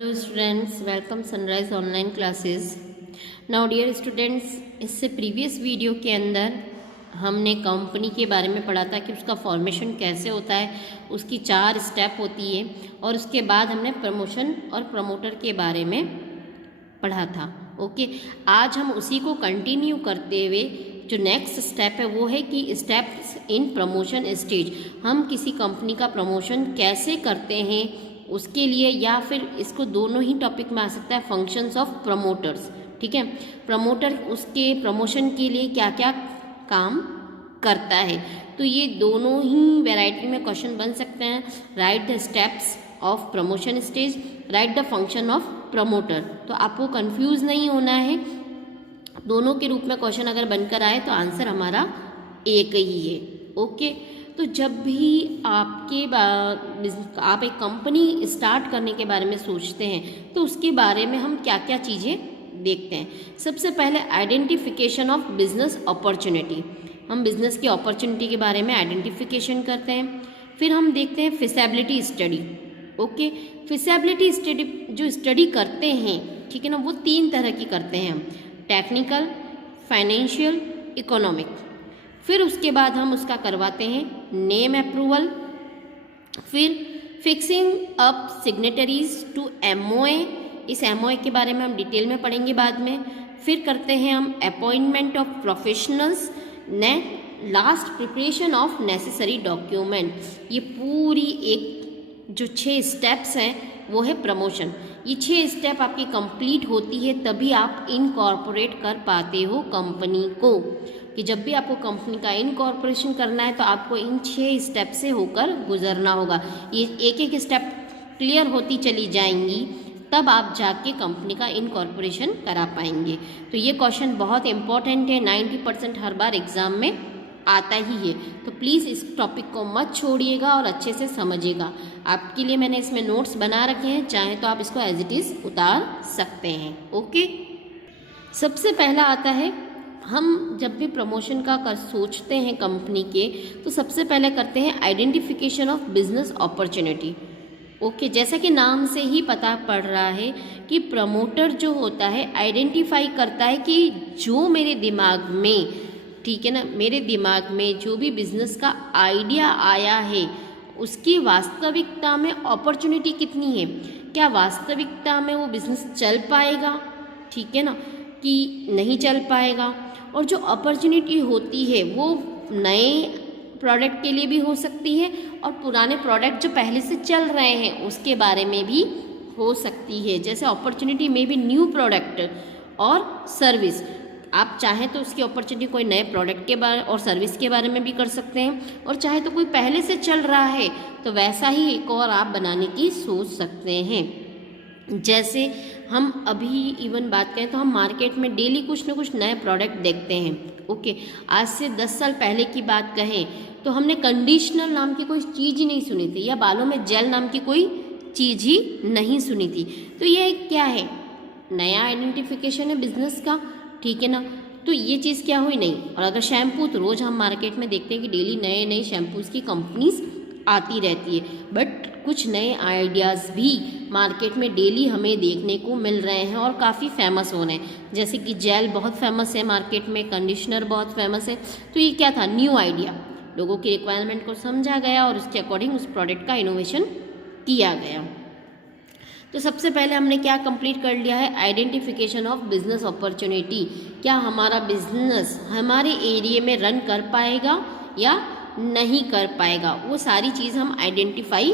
Hello students, welcome Sunrise online classes. Now dear students, इससे previous video के अंदर हमने कंपनी के बारे में पढ़ा था कि उसका फॉर्मेशन कैसे होता है, उसकी 4 स्टेप होती है और उसके बाद हमने प्रमोशन और प्रमोटर के बारे में पढ़ा था। ओके, आज हम उसी को कंटिन्यू करते हुए जो नेक्स्ट स्टेप है वो है कि स्टेप्स इन प्रमोशन स्टेज। हम किसी कंपनी का प्रमोशन कैसे करते हैं उसके लिए, या फिर इसको दोनों ही टॉपिक में आ सकता है, फंक्शंस ऑफ प्रमोटर्स। ठीक है, प्रमोटर उसके प्रमोशन के लिए क्या क्या काम करता है, तो ये दोनों ही वैरायटी में क्वेश्चन बन सकते हैं। Right the steps of promotion stage, right the function of promoter. तो आपको कंफ्यूज नहीं होना है, दोनों के रूप में क्वेश्चन अगर बनकर आए तो आंसर हमारा एक ही है। ओके, तो जब भी आप एक कंपनी स्टार्ट करने के बारे में सोचते हैं तो उसके बारे में हम क्या क्या चीज़ें देखते हैं। सबसे पहले आइडेंटिफिकेशन ऑफ बिजनेस अपॉर्चुनिटी, हम बिजनेस की अपॉर्चुनिटी के बारे में आइडेंटिफिकेशन करते हैं। फिर हम देखते हैं feasibility study. Okay, feasibility study जो स्टडी करते हैं, ठीक है ना, वो 3 तरह की करते हैं हम, टेक्निकल, फाइनेंशियल, इकोनॉमिक। फिर उसके बाद हम उसका करवाते हैं नेम अप्रूवल, फिर fixing up signatories to MOA, इस एमओए के बारे में हम डिटेल में पढ़ेंगे बाद में। फिर करते हैं हम अपॉइंटमेंट ऑफ प्रोफेशनल्स, ने last preparation of necessary document. ये पूरी एक जो 6 स्टेप्स हैं वो है प्रमोशन। ये 6 स्टेप आपकी कंप्लीट होती है तभी आप इनकॉर्पोरेट कर पाते हो कंपनी को, कि जब भी आपको कंपनी का इनकॉर्पोरेशन करना है तो आपको इन 6 स्टेप से होकर गुजरना होगा। ये एक एक स्टेप क्लियर होती चली जाएंगी तब आप जाके कंपनी का इनकॉर्पोरेशन करा पाएंगे। तो ये क्वेश्चन बहुत इंपॉर्टेंट है, 90% हर बार एग्जाम में आता ही है, तो प्लीज़ इस टॉपिक को मत छोड़िएगा और अच्छे से समझिएगा। आपके लिए मैंने इसमें नोट्स बना रखे हैं, चाहे तो आप इसको एज इट इज़ उतार सकते हैं। ओके, सबसे पहला आता है, हम जब भी प्रमोशन का सोचते हैं कंपनी के तो सबसे पहले करते हैं identification of business opportunity. Okay, जैसा कि नाम से ही पता पड़ रहा है कि प्रमोटर जो होता है आइडेंटिफाई करता है कि जो मेरे दिमाग में, ठीक है ना, मेरे दिमाग में जो भी बिजनेस का आइडिया आया है उसकी वास्तविकता में अपॉर्चुनिटी कितनी है, क्या वास्तविकता में वो बिजनेस चल पाएगा, ठीक है ना, कि नहीं चल पाएगा। और जो अपॉर्चुनिटी होती है वो नए प्रोडक्ट के लिए भी हो सकती है और पुराने प्रोडक्ट जो पहले से चल रहे हैं उसके बारे में भी हो सकती है। जैसे अपॉर्चुनिटी में भी न्यू प्रोडक्ट और सर्विस, आप चाहें तो उसकी अपॉर्चुनिटी कोई नए प्रोडक्ट के बारे और सर्विस के बारे में भी कर सकते हैं, और चाहे तो कोई पहले से चल रहा है तो वैसा ही एक और आप बनाने की सोच सकते हैं। जैसे हम अभी इवन बात करें तो हम मार्केट में डेली कुछ ना कुछ नए प्रोडक्ट देखते हैं। ओके, आज से 10 साल पहले की बात कहें तो हमने कंडीशनर नाम की कोई चीज़ ही नहीं सुनी थी, या बालों में जेल नाम की कोई चीज़ ही नहीं सुनी थी। तो ये क्या है, नया आइडेंटिफिकेशन है बिजनेस का, ठीक है ना। तो ये चीज़ क्या हुई, नहीं। और अगर शैम्पू, तो रोज़ हम मार्केट में देखते हैं कि डेली नए नए शैम्पूज़ की कंपनीज आती रहती है, बट कुछ नए आइडियाज़ भी मार्केट में डेली हमें देखने को मिल रहे हैं और काफ़ी फेमस हो रहे हैं। जैसे कि जेल बहुत फेमस है मार्केट में, कंडीशनर बहुत फेमस है। तो ये क्या था, न्यू आइडिया, लोगों की रिक्वायरमेंट को समझा गया और उसके अकॉर्डिंग उस प्रोडक्ट का इनोवेशन किया गया। तो सबसे पहले हमने क्या कंप्लीट कर लिया है, आइडेंटिफिकेशन ऑफ बिजनेस अपॉर्चुनिटी। क्या हमारा बिजनेस हमारे एरिया में रन कर पाएगा या नहीं कर पाएगा, वो सारी चीज़ हम आइडेंटिफाई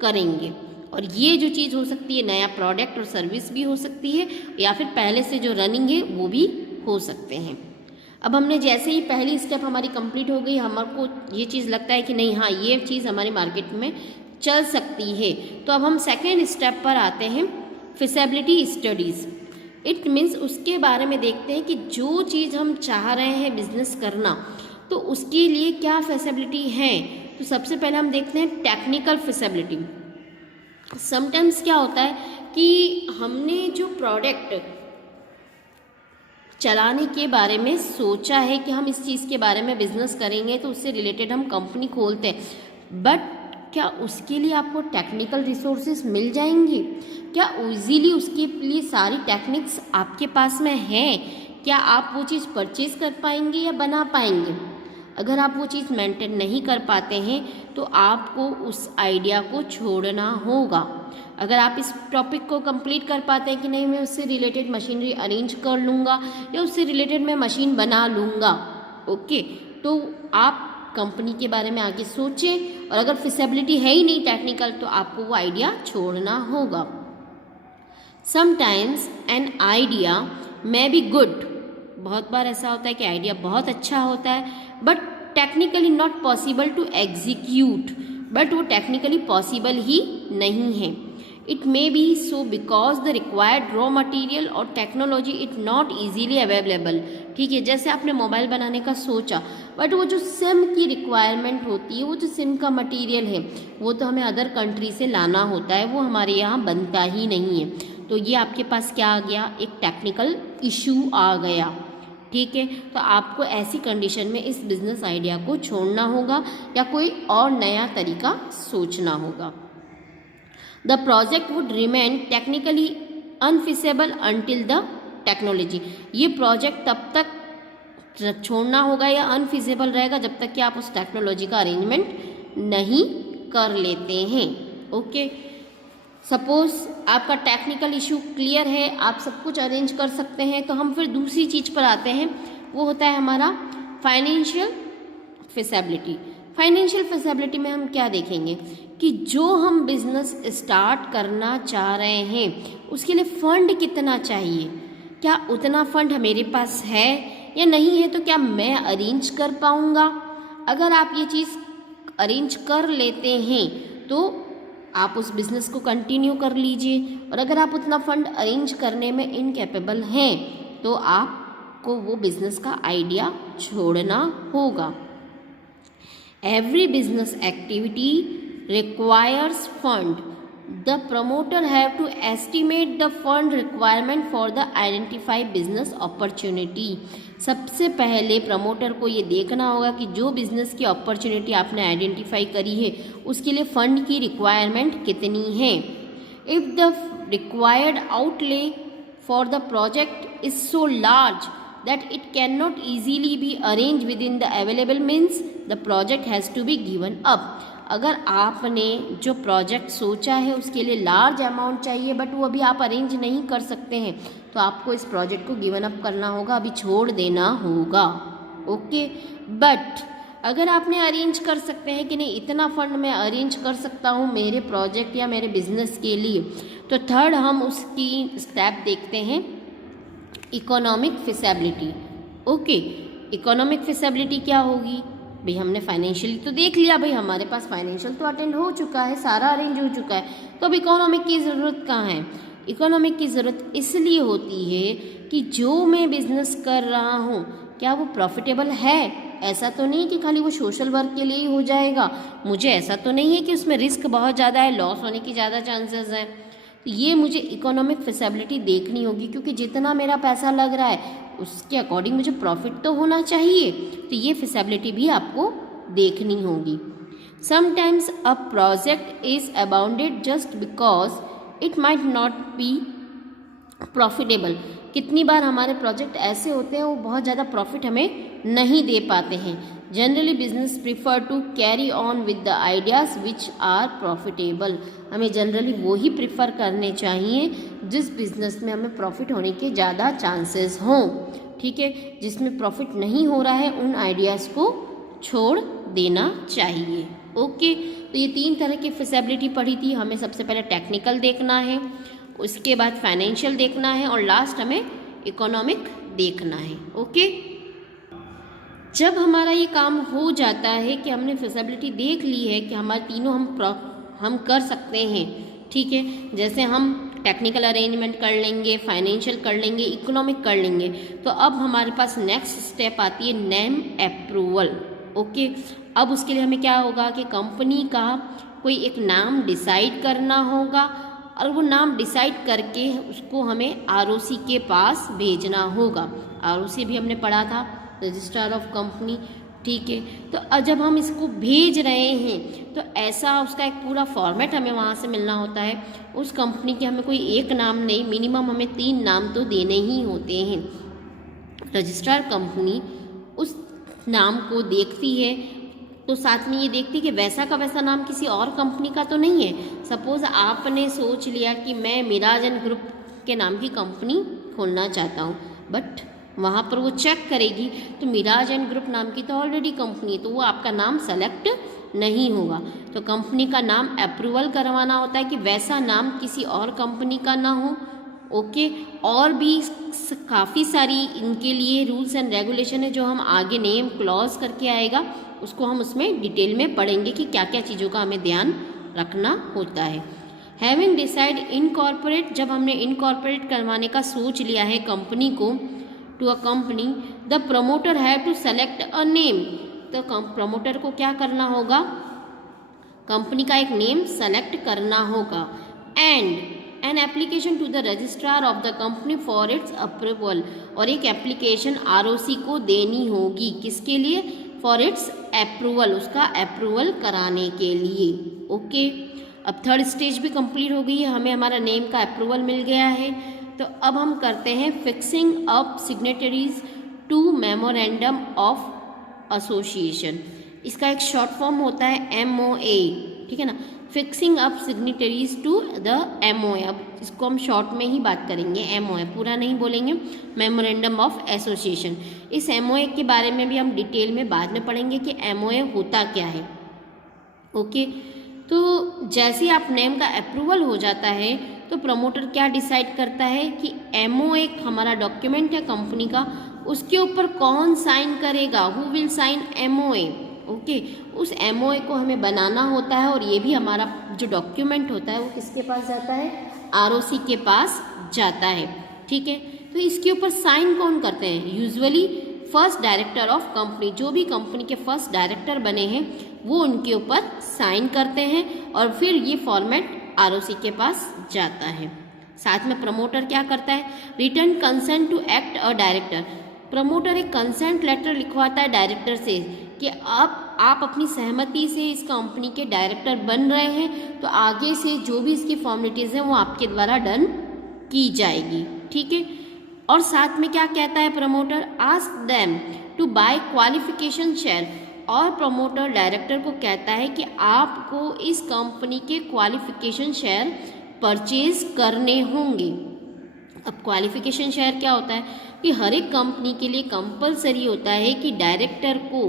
करेंगे। और ये जो चीज़ हो सकती है, नया प्रोडक्ट और सर्विस भी हो सकती है, या फिर पहले से जो रनिंग है वो भी हो सकते हैं। अब हमने जैसे ही पहली स्टेप हमारी कंप्लीट हो गई, हमारे को ये चीज़ लगता है कि नहीं, हाँ ये चीज़ हमारे मार्केट में चल सकती है, तो अब हम सेकेंड स्टेप पर आते हैं, फिजिबिलिटी स्टडीज़। इट मीन्स उसके बारे में देखते हैं कि जो चीज़ हम चाह रहे हैं बिजनेस करना, तो उसके लिए क्या फिजिबिलिटी है। तो सबसे पहले हम देखते हैं टेक्निकल फिजिबिलिटी। समटाइम्स क्या होता है कि हमने जो प्रोडक्ट चलाने के बारे में सोचा है कि हम इस चीज़ के बारे में बिजनेस करेंगे, तो उससे रिलेटेड हम कंपनी खोलते हैं, बट क्या उसके लिए आपको टेक्निकल रिसोर्सेज मिल जाएंगे? क्या ईजीली उसके लिए सारी टेक्निक्स आपके पास में हैं? क्या आप वो चीज़ परचेज कर पाएंगे या बना पाएंगे? अगर आप वो चीज़ मेंटेन नहीं कर पाते हैं तो आपको उस आइडिया को छोड़ना होगा। अगर आप इस टॉपिक को कंप्लीट कर पाते हैं कि नहीं, मैं उससे रिलेटेड मशीनरी अरेंज कर लूँगा या उससे रिलेटेड मैं मशीन बना लूँगा, ओके, तो आप कंपनी के बारे में आगे सोचें। और अगर फिजिबिलिटी है ही नहीं टेक्निकल तो आपको वो आइडिया छोड़ना होगा। Sometimes an idea may be good, बहुत बार ऐसा होता है कि आइडिया बहुत अच्छा होता है but technically not possible to execute, but वो टेक्निकली पॉसिबल ही नहीं है। It may be so because the required raw material और technology it not easily available. ठीक है, जैसे आपने मोबाइल बनाने का सोचा बट वो जो सिम की रिक्वायरमेंट होती है, वो जो सिम का मटेरियल है वो तो हमें अदर कंट्री से लाना होता है, वो हमारे यहाँ बनता ही नहीं है। तो ये आपके पास क्या आ गया, एक टेक्निकल इशू आ गया। ठीक है, तो आपको ऐसी कंडीशन में इस बिजनेस आइडिया को छोड़ना होगा या कोई और नया तरीका सोचना होगा। The project would remain technically unfeasible until the technology. ये प्रोजेक्ट तब तक छोड़ना होगा या अनफिजिबल रहेगा जब तक कि आप उस टेक्नोलॉजी का अरेंजमेंट नहीं कर लेते हैं। ओके, सपोज आपका टेक्निकल इशू क्लियर है, आप सब कुछ अरेंज कर सकते हैं, तो हम फिर दूसरी चीज़ पर आते हैं, वो होता है हमारा फाइनेंशियल फिजिबिलिटी। फाइनेंशियल फिजिबिलिटी में हम क्या देखेंगे कि जो हम बिजनेस स्टार्ट करना चाह रहे हैं उसके लिए फ़ंड कितना चाहिए, क्या उतना फंड मेरे पास है या नहीं है, तो क्या मैं अरेंज कर पाऊँगा। अगर आप ये चीज़ अरेंज कर लेते हैं तो आप उस बिज़नेस को कंटिन्यू कर लीजिए, और अगर आप उतना फंड अरेंज करने में इनकेपेबल हैं तो आपको वो बिज़नेस का आइडिया छोड़ना होगा। Every business activity requires fund. The promoter have to estimate the fund requirement for the identified business opportunity. सबसे पहले प्रमोटर को ये देखना होगा कि जो बिजनेस की अपॉर्चुनिटी आपने आइडेंटिफाई करी है उसके लिए फंड की रिक्वायरमेंट कितनी है। If the required outlay for the project is so large that it cannot easily be arranged within the available means, the project has to be given up. अगर आपने जो प्रोजेक्ट सोचा है उसके लिए लार्ज अमाउंट चाहिए बट वो अभी आप अरेंज नहीं कर सकते हैं तो आपको इस प्रोजेक्ट को गिवन अप करना होगा, अभी छोड़ देना होगा। ओके, बट अगर आपने अरेंज कर सकते हैं कि नहीं इतना फंड मैं अरेंज कर सकता हूँ मेरे प्रोजेक्ट या मेरे बिजनेस के लिए, तो थर्ड हम उसकी स्टेप देखते हैं economic feasibility. Okay, economic feasibility क्या होगी भाई, हमने फाइनेंशियली तो देख लिया, भाई हमारे पास फाइनेंशियल तो अटेंड हो चुका है, सारा अरेंज हो चुका है, तो अब इकोनॉमिक की ज़रूरत कहाँ है। इकोनॉमिक की ज़रूरत इसलिए होती है कि जो मैं बिज़नेस कर रहा हूँ क्या वो प्रॉफिटेबल है। ऐसा तो नहीं कि खाली वो सोशल वर्क के लिए ही हो जाएगा, मुझे ऐसा तो नहीं है कि उसमें रिस्क बहुत ज़्यादा है, लॉस होने की ज़्यादा चांसेस हैं। तो ये मुझे इकोनॉमिक फिजिबिलिटी देखनी होगी क्योंकि जितना मेरा पैसा लग रहा है उसके अकॉर्डिंग मुझे प्रॉफिट तो होना चाहिए, तो ये फिजिबिलिटी भी आपको देखनी होगी। Sometimes a project is abandoned just because it might not be profitable. कितनी बार हमारे प्रोजेक्ट ऐसे होते हैं वो बहुत ज़्यादा प्रॉफिट हमें नहीं दे पाते हैं। Generally business prefer to carry on with the ideas which are profitable. हमें जनरली वो ही प्रीफर करने चाहिए जिस बिज़नेस में हमें प्रॉफिट होने के ज़्यादा चांसेस हों। ठीक है, जिसमें प्रॉफिट नहीं हो रहा है उन आइडियाज़ को छोड़ देना चाहिए। ओके, तो ये तीन तरह की फिजिबिलिटी पढ़ी थी। हमें सबसे पहले टेक्निकल देखना है, उसके बाद फाइनेंशियल देखना है और लास्ट हमें इकोनॉमिक देखना है। ओके, जब हमारा ये काम हो जाता है कि हमने फिजिबिलिटी देख ली है कि हमारे तीनों हम कर सकते हैं, ठीक है, जैसे हम टेक्निकल अरेंजमेंट कर लेंगे, फाइनेंशियल कर लेंगे, इकोनॉमिक कर लेंगे, तो अब हमारे पास नेक्स्ट स्टेप आती है नेम अप्रूवल। ओके, अब उसके लिए हमें क्या होगा कि कंपनी का कोई एक नाम डिसाइड करना होगा और वो नाम डिसाइड करके उसको हमें आरओसी के पास भेजना होगा। आरओसी भी हमने पढ़ा था, रजिस्ट्रार ऑफ कंपनी। ठीक है। तो जब हम इसको भेज रहे हैं तो ऐसा उसका एक पूरा फॉर्मेट हमें वहाँ से मिलना होता है। उस कंपनी के हमें कोई एक नाम नहीं, मिनिमम हमें 3 नाम तो देने ही होते हैं। रजिस्ट्रार कंपनी उस नाम को देखती है, तो साथ में ये देखती है कि वैसा का वैसा नाम किसी और कंपनी का तो नहीं है। सपोज़ आपने सोच लिया कि मैं मिराज एंड ग्रुप के नाम की कंपनी खोलना चाहता हूँ, बट वहाँ पर वो चेक करेगी तो मिराज एंड ग्रुप नाम की तो ऑलरेडी कंपनी है, तो वो आपका नाम सेलेक्ट नहीं होगा। तो कंपनी का नाम अप्रूवल करवाना होता है कि वैसा नाम किसी और कंपनी का ना हो। ओके, और भी काफ़ी सारी इनके लिए रूल्स एंड रेगुलेशन है जो हम आगे नेम क्लॉज करके आएगा, उसको हम उसमें डिटेल में पढ़ेंगे कि क्या क्या चीज़ों का हमें ध्यान रखना होता है। हैविंग डिसाइड इनकॉर्पोरेट, जब हमने इनकॉर्पोरेट करवाने का सोच लिया है कंपनी को to a company, the promoter have to select a name, तो प्रमोटर को क्या करना होगा, कंपनी का एक नेम सेलेक्ट करना होगा। And an application to the registrar of the company for its approval, और एक एप्लीकेशन ROC को देनी होगी, किसके लिए, फॉर इट्स अप्रूवल, उसका अप्रूवल कराने के लिए। ओके, अब थर्ड स्टेज भी कंप्लीट हो गई है, हमें हमारा नेम का अप्रूवल मिल गया है। तो अब हम करते हैं fixing up signatories to memorandum of association. इसका एक शॉर्ट फॉर्म होता है MOA, ठीक है ना, fixing up signatories to the MOA। अब इसको हम शॉर्ट में ही बात करेंगे, MOA पूरा नहीं बोलेंगे, मेमोरेंडम ऑफ एसोसिएशन। इस MOA के बारे में भी हम डिटेल में बाद में पढ़ेंगे कि MOA होता क्या है। ओके, तो जैसे आप नेम का अप्रूवल हो जाता है तो प्रमोटर क्या डिसाइड करता है कि MOA हमारा डॉक्यूमेंट है कंपनी का, उसके ऊपर कौन साइन करेगा, who will sign MOA। Okay, उस MOA को हमें बनाना होता है, और ये भी हमारा जो डॉक्यूमेंट होता है वो किसके पास जाता है, ROC के पास जाता है। ठीक है, तो इसके ऊपर साइन कौन करते हैं, usually first director of company, जो भी कंपनी के फर्स्ट डायरेक्टर बने हैं वो उनके ऊपर साइन करते हैं, और फिर ये फॉर्मेट ROC के पास जाता है। साथ में प्रमोटर क्या करता है, return consent to act a director, promoter एक कंसेंट लेटर लिखवाता है डायरेक्टर से कि अब आप अपनी सहमति से इस कंपनी के डायरेक्टर बन रहे हैं, तो आगे से जो भी इसकी फॉर्मेलिटीज़ हैं वो आपके द्वारा डन की जाएगी। ठीक है, और साथ में क्या कहता है promoter, ask them to buy qualification share, और प्रमोटर डायरेक्टर को कहता है कि आपको इस कंपनी के क्वालिफिकेशन शेयर परचेज करने होंगे। अब क्वालिफिकेशन शेयर क्या होता है कि हर एक कंपनी के लिए कंपलसरी होता है कि डायरेक्टर को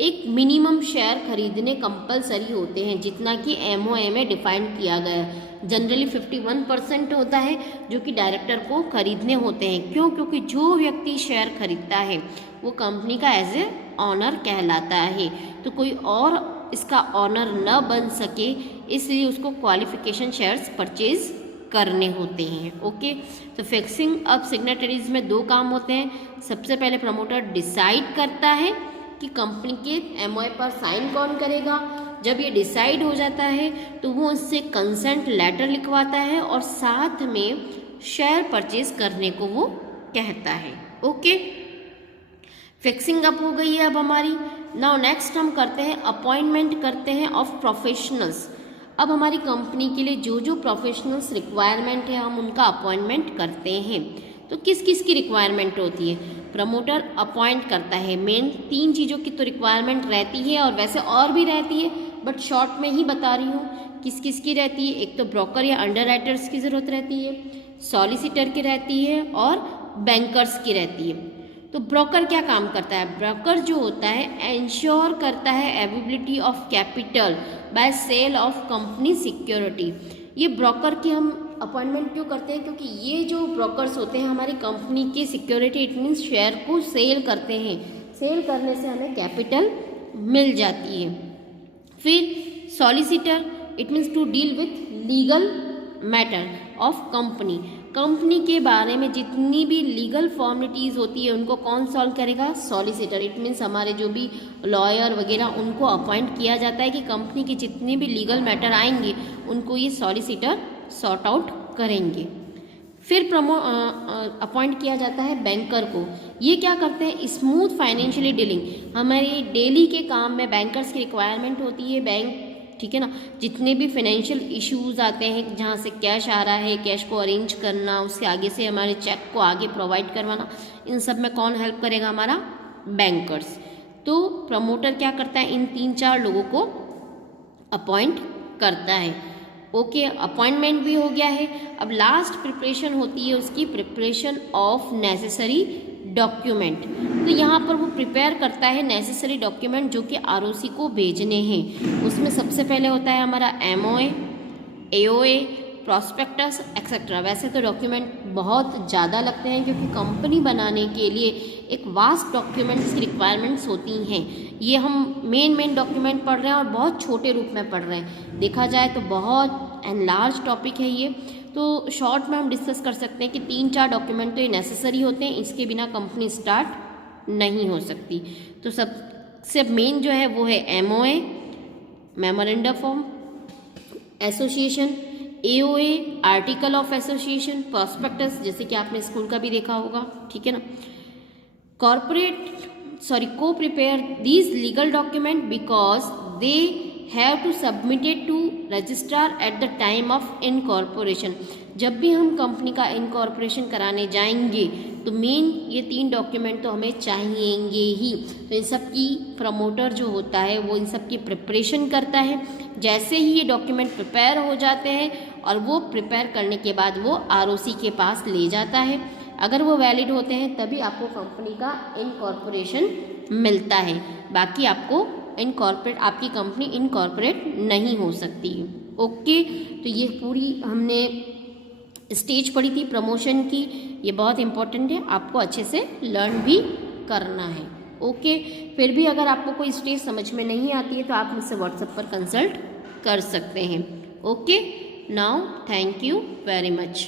एक मिनिमम शेयर खरीदने कंपलसरी होते हैं, जितना कि MOA में डिफाइन किया गया है। जनरली 51% होता है जो कि डायरेक्टर को खरीदने होते हैं। क्यों, क्योंकि जो व्यक्ति शेयर खरीदता है वो कंपनी का एज ए ऑनर कहलाता है, तो कोई और इसका ऑनर न बन सके इसलिए उसको क्वालिफिकेशन शेयर्स परचेज करने होते हैं। ओके, तो फिक्सिंग अप सिग्नेटरीज में 2 काम होते हैं। सबसे पहले प्रमोटर डिसाइड करता है कि कंपनी के MOA पर साइन कौन करेगा। जब ये डिसाइड हो जाता है तो वो उससे कंसेंट लेटर लिखवाता है और साथ में शेयर परचेज करने को वो कहता है। ओके, फिक्सिंग अप हो गई है अब हमारी। नाउ नेक्स्ट हम करते हैं अपॉइंटमेंट करते हैं ऑफ प्रोफेशनल्स। अब हमारी कंपनी के लिए जो जो प्रोफेशनल्स रिक्वायरमेंट है हम उनका अपॉइंटमेंट करते हैं। तो किस किस की रिक्वायरमेंट होती है, प्रमोटर अपॉइंट करता है। मेन 3 चीज़ों की तो रिक्वायरमेंट रहती है, और वैसे और भी रहती है बट शॉर्ट में ही बता रही हूँ किस किस की रहती है। एक तो ब्रोकर या अंडर राइटर्स की ज़रूरत रहती है, सॉलिसिटर की रहती है, और बैंकर्स की रहती है। तो ब्रोकर क्या काम करता है, ब्रोकर जो होता है इंश्योर करता है availability of capital by sale of company security. ये ब्रोकर की हम अपॉइंटमेंट क्यों करते हैं, क्योंकि ये जो ब्रोकर्स होते हैं हमारी कंपनी की सिक्योरिटी, इट मीन्स शेयर को सेल करते हैं। सेल करने से हमें कैपिटल मिल जाती है। फिर solicitor, it means to deal with legal matter of company, company के बारे में जितनी भी लीगल फॉर्मेलिटीज़ होती है उनको कौन सॉल्व करेगा, सॉलिसिटर। इट मीन्स हमारे जो भी लॉयर वगैरह उनको अपॉइंट किया जाता है कि कंपनी की जितने भी लीगल मैटर आएंगे उनको ये सॉलिसिटर सॉर्ट आउट करेंगे। फिर अपॉइंट किया जाता है बैंकर को। ये क्या करते हैं, स्मूथ फाइनेंशियली डीलिंग। हमारी डेली के काम में बैंकर्स की रिक्वायरमेंट होती है। बैंक, ठीक है ना, जितने भी फाइनेंशियल इश्यूज आते हैं, जहाँ से कैश आ रहा है, कैश को अरेंज करना, उसके आगे से हमारे चेक को आगे प्रोवाइड करवाना, इन सब में कौन हेल्प करेगा, हमारा बैंकर्स। तो प्रमोटर क्या करता है, इन 3-4 लोगों को अपॉइंट करता है। ओके, अपॉइंटमेंट भी हो गया है। अब लास्ट प्रिपरेशन होती है उसकी, प्रिपरेशन ऑफ नेसेसरी डॉक्यूमेंट। तो यहाँ पर वो प्रिपेयर करता है नेसेसरी डॉक्यूमेंट जो कि आरओसी को भेजने हैं। उसमें सबसे पहले होता है हमारा एमओए, एओए, प्रॉस्पेक्टस एक्सेट्रा। वैसे तो डॉक्यूमेंट बहुत ज़्यादा लगते हैं क्योंकि कंपनी बनाने के लिए एक वास्ट डॉक्यूमेंट्स की रिक्वायरमेंट्स होती हैं। ये हम मेन डॉक्यूमेंट पढ़ रहे हैं और बहुत छोटे रूप में पढ़ रहे हैं। देखा जाए तो बहुत एनलार्ज टॉपिक है ये। तो शॉर्ट में हम डिस्कस कर सकते हैं कि 3-4 डॉक्यूमेंट तो ये नेसेसरी होते हैं, इसके बिना कंपनी स्टार्ट नहीं हो सकती। तो सबसे मेन जो है वो है MOA, memorandum form association, AOA, article of association, prospectus, जैसे कि आपने स्कूल का भी देखा होगा, ठीक है ना। को prepare these legal document because they have to submitted to registrar at the time of incorporation. जब भी हम कंपनी का इनकॉर्पोरेशन कराने जाएंगे तो मेन ये 3 डॉक्यूमेंट तो हमें चाहिएंगे ही। तो इन सब की प्रमोटर जो होता है वो इन सब की प्रिपरेशन करता है। जैसे ही ये डॉक्यूमेंट प्रिपेयर हो जाते हैं और वो प्रिपेयर करने के बाद वो आरओसी के पास ले जाता है। अगर वो वैलिड होते हैं तभी आपको कंपनी का इनकॉर्पोरेशन मिलता है, बाकी आपको आपकी कंपनी इनकॉर्पोरेट नहीं हो सकती। ओके, तो ये पूरी हमने स्टेज पढ़ी थी प्रमोशन की। ये बहुत इंपॉर्टेंट है, आपको अच्छे से लर्न भी करना है। ओके, फिर भी अगर आपको कोई स्टेज समझ में नहीं आती है तो आप मुझसे व्हाट्सएप पर कंसल्ट कर सकते हैं। Okay, now thank you very much.